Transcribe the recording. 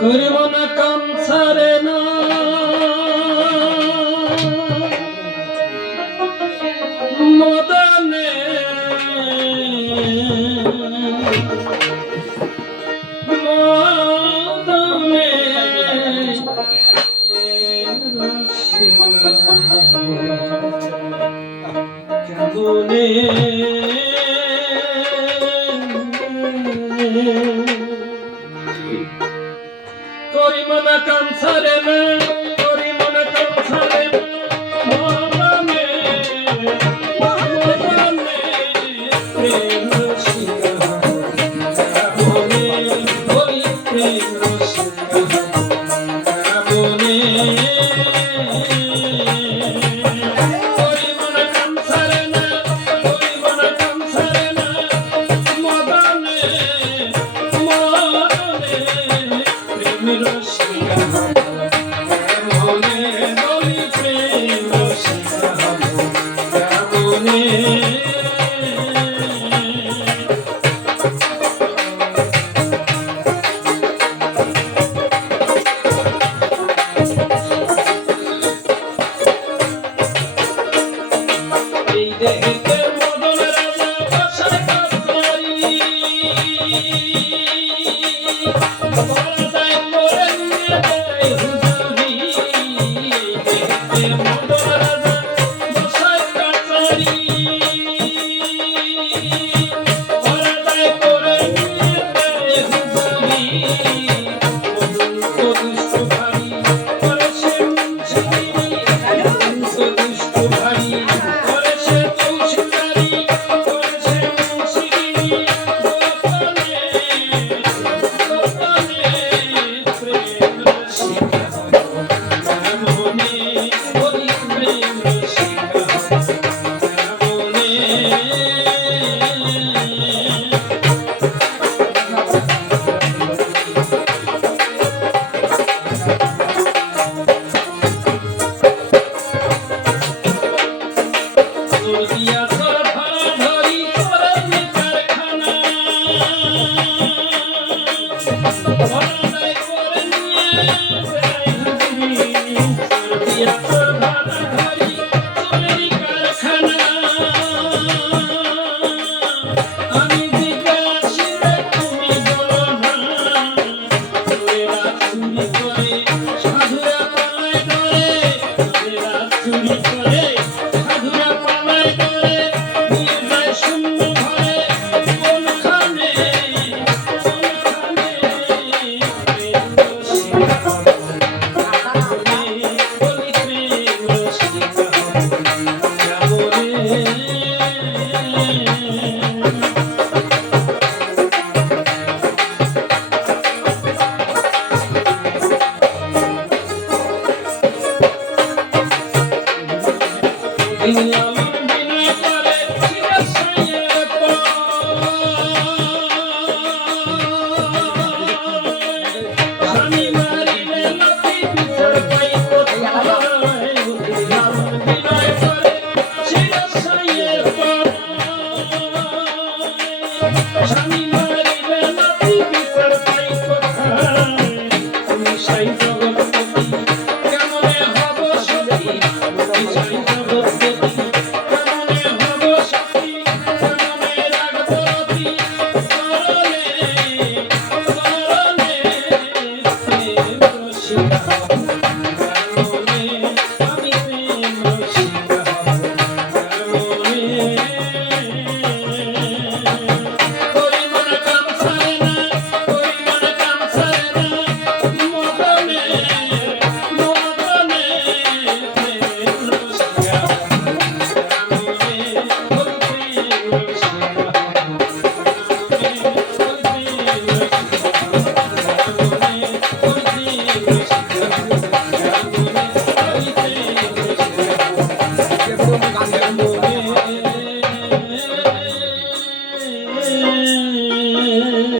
করিব না কাম ছাড়ে না মদনে মদনে কেমনে করি মনা কাম ছাড়ে না করি মনা কাম ছাড়ে না মদনে মদনে প্রেম রসিকা মনে করি প্রেম রসিকা মনে করি মনা কাম ছাড়ে না করি মনা কাম ছাড়ে না মদনে মদনে প্রেম রসিকা মনে বলি প্রেম রসিকা মনে এই দেহেতে মদন রাজা বসায় কাছারি বড়দায় করে নিয়ে যায় হুজুরি এই দেহেতে মদন রাজা বসায় কাছারি বড়দায় করে নিয়ে যায় হুজুরি মদন দুষ্ট ভারী করে সে মুন্সিগিরি দুষ্ট ভারী করে সে চৌশিদারি করে সে মুন্সিগিরি গোপনে গোপনে প্রেম রসিকা মনে বলি প্রেম রসিকা মনে দিয়া তোর ভাড়া ধরি তোরে কারখানা বড়দায় করে নিয়ে যায় হুজুরি দিয়া তোর ভাড়া ধরি তোরে কারখানা আমি জিজ্ঞাসি রে তুমি বলো না তোরা চুরি করে সাধুরা পালায় ধরে তোরা চুরি করে সাধুরা পালায় ধরে নিয়ে যায় শূন্য ঘরে কোনখানে কোনখানে প্রেম রসিকা মনে বলি প্রেম রসিকা মনে দিলাম